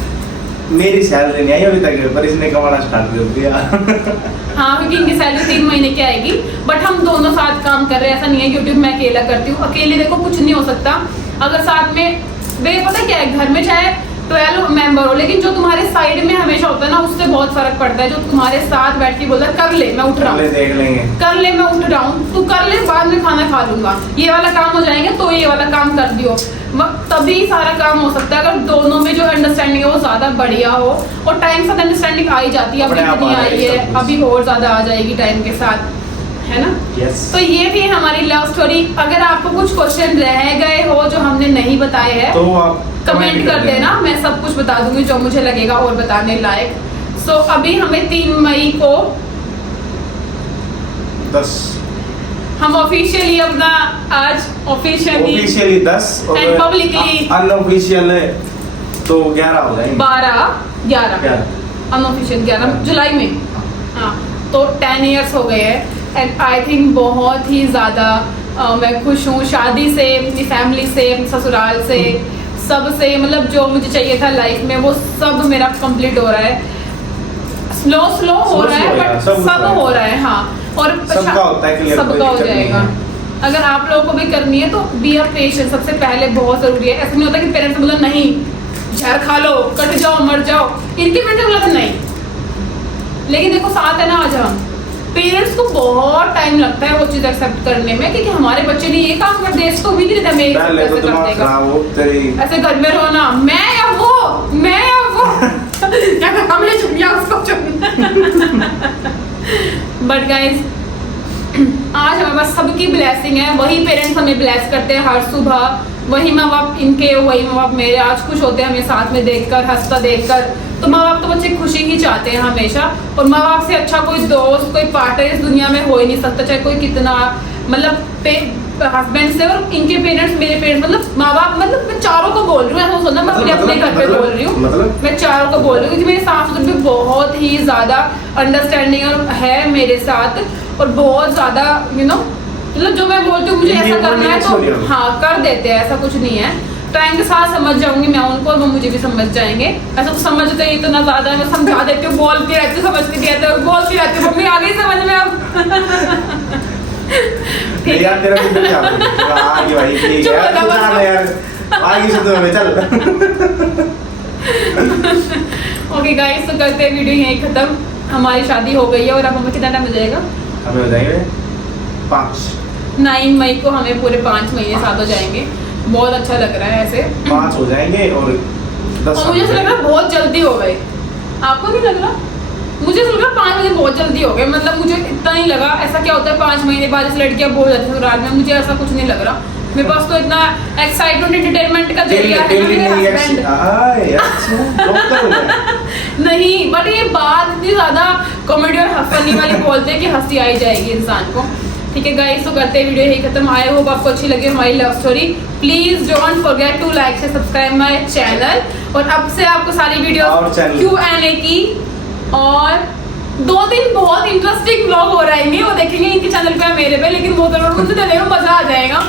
मेरी सैलरी नहीं आई अभी तक, पर इसने कमाना स्टार्ट कर दिया। हाँ क्योंकि इनकी सैलरी 3 महीने की आएगी, बट हम दोनों साथ काम कर रहे हैं। ऐसा नहीं है यूट्यूब मैं अकेला करती हूँ। अकेले देखो कुछ नहीं हो सकता। अगर साथ में वे पता क्या है, घर में चाहे 12 मेंबर हो, लेकिन जो तुम्हारे साइड में हमेशा होता है ना उससे बहुत फर्क पड़ता है। जो तुम्हारे साथ बैठ के बोलता है कर ले मैं उठ रहा हूँ, देख लेंगे, कर ले मैं उठ रहा हूँ, तू कर ले बाद में खाना खा लूंगा, ये वाला काम हो जाएंगे तो ये वाला काम कर दियो, तभी सारा काम हो सकता है। अगर दोनों में जो अंडरस्टैंडिंग है वो ज्यादा बढ़िया हो, और टाइम के साथ अंडरस्टैंडिंग आ ही जाती है। अभी इतनी आई है, अभी और ज्यादा आ जाएगी टाइम के साथ, है ना। तो ये थी हमारी लव स्टोरी। अगर आपको कुछ क्वेश्चन रह गए हो जो हमने नहीं बताए हैं तो आप कमेंट कर देना, मैं सब कुछ बता दूंगी जो मुझे लगेगा और बताने लायक। सो अभी हमें 3 मई को 10 हम ऑफिशियली अपना आज ऑफिशियली 10 एंड पब्लिकली अनऑफिशियल है तो 11 हो जाएंगे, 11 अनऑफिशियल 11 जुलाई में। हाँ तो 10 इयर्स हो गए हैं एंड आई थिंक बहुत ही ज़्यादा मैं खुश हूँ शादी से, अपनी फैमिली से, अपने ससुराल से, सब से। मतलब जो मुझे चाहिए था लाइफ में वो सब मेरा कंप्लीट हो रहा है। स्लो हो रहा है बट सब हो रहा है। हाँ और सबका होता है, सबका हो जाएगा। अगर आप लोगों को भी करनी है तो बी अ पेशेंट सबसे पहले बहुत जरूरी है। ऐसा नहीं होता कि पेरेंट्स बोला नहीं जहर खा लो कट जाओ मर जाओ, इनके पेरेंट्स बोला नहीं। लेकिन देखो साथ है ना आज हम, पेरेंट्स को बहुत टाइम लगता है वो चीज एक्सेप्ट करने में, क्योंकि हमारे बच्चे ने ये काम कर दिया इसको भी नहीं देता मेरे ऐसे कर देगा, ऐसे घर में रोना मैं या वो हमने चुप गया उसको चुप। बट गाइज आज हमारे पास सबकी ब्लेसिंग है, वही पेरेंट्स हमें ब्लेस करते हैं हर सुबह, वही माँ बाप इनके वही माँ बाप मेरे आज खुश होते हैं हमें साथ में देखकर, हंसता देखकर। तो माँ बाप तो बच्चे खुशी ही चाहते हैं हमेशा, और माँ बाप से अच्छा कोई दोस्त कोई पार्टनर इस दुनिया में हो ही नहीं सकता, चाहे कोई कितना मतलब हस्बैंड से। और इनके पेरेंट्स मेरे पेरेंट्स मतलब माँ बाप, मतलब मैं चारों को बोल रही हूँ, ऐसा सोचना मैं अपने घर पे बोल रही हूँ, मैं चारों को बोल रही हूँ क्योंकि मेरे सास ससुर भी बहुत ही ज्यादा अंडरस्टैंडिंग है मेरे साथ, और बहुत ज्यादा मतलब जो मैं बोलती हूँ मुझे ऐसा करना है तो हाँ कर देते हैं, ऐसा कुछ नहीं है। टाइम के साथ समझ जाऊंगी मैं उनको और वो मुझे भी समझ जाएंगे। ऐसा तो समझते ही तो ना ज्यादा, मैं समझा देती हूँ, बोलती रहती हूँ, समझती रहती हूँ, बोलती रहती हूँ, मम्मी आ गई समझ में अब। नहीं यार तेरा भी क्या आगे भाई ठीक चुप है हो जा तू बस। जाना यार आगे से तो हमें चल। ओके गाइस, तो करते हैं वीडियो यहीं खत्म। हमारी शादी हो गई है और अब हमें कितना टाइम हो जाएगा? हमें हो जाएंगे 5 9 मई को हमें पूरे 5 महीने साथ हो जाएंगे। बहुत अच्छा लग रहा है ऐसे। 5 हो जाएंगे और 10 और मुझे ऐसा लग रहा है बहुत जल्दी हो गए। आपको नहीं लग रहा? मुझे ऐसा लग रहा 5 महीने बहुत जल्दी हो गए। मतलब मुझे इतना नहीं लगा। ऐसा क्या होता है 5 महीने बाद इस लड़कियां बोल जाती है ससुराल में, मुझे ऐसा कुछ नहीं लग रहा। मेरे पास तो इतना एक्साइटमेंट एंटरटेनमेंट का जरिया है ना मेरे हस्बैंड। नहीं बट ये बात इतनी ज्यादा कॉमेडी और फनी वाली बोलते हैं कि हंसी आई जाएगी इंसान को। ठीक है गाइस, तो करते हैं वीडियो यही खत्म। आई होप आपको अच्छी लगी हमारी love story. Please don't forget to like से सब्सक्राइब माय चैनल। और अब से आपको सारी वीडियो Q&A की और 2-3 बहुत इंटरेस्टिंग व्लॉग हो रहेंगे, वो देखेंगे इनके चैनल पे मेरे पे, लेकिन वो तो उनसे देने में मजा आ जाएगा।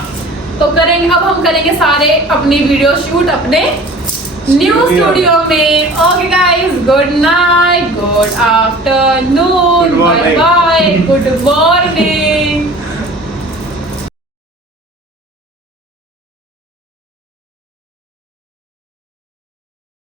तो करेंगे, अब हम करेंगे सारे अपनी वीडियो शूट अपने न्यू स्टूडियो में। Okay guys, good night, good afternoon, bye bye, good morning.